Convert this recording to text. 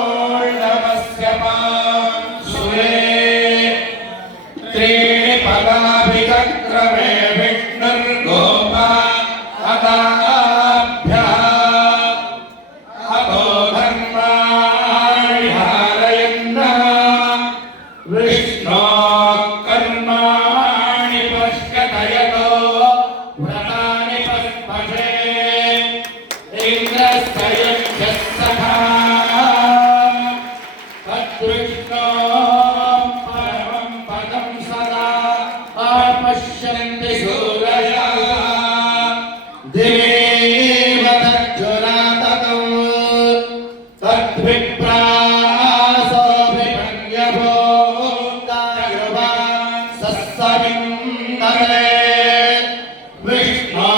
समोर्णवस्य सुरे त्रीणि पदाभिचक्रमे विष्णुर्गोपा अदाभ्यः अतो धर्माणि हारयन्नः विष्णोः कर्माणि पश्यतयतो व्रतानि पस्पशे इन्द्रस्य सखा तद्विष्णो परमं पदं सदा आपश्यन्ति सूरयः देव तज्जुरातकं तद्विप्रासोऽभिमन्यभूतायुवान् सस्सविन्दरे विष्णो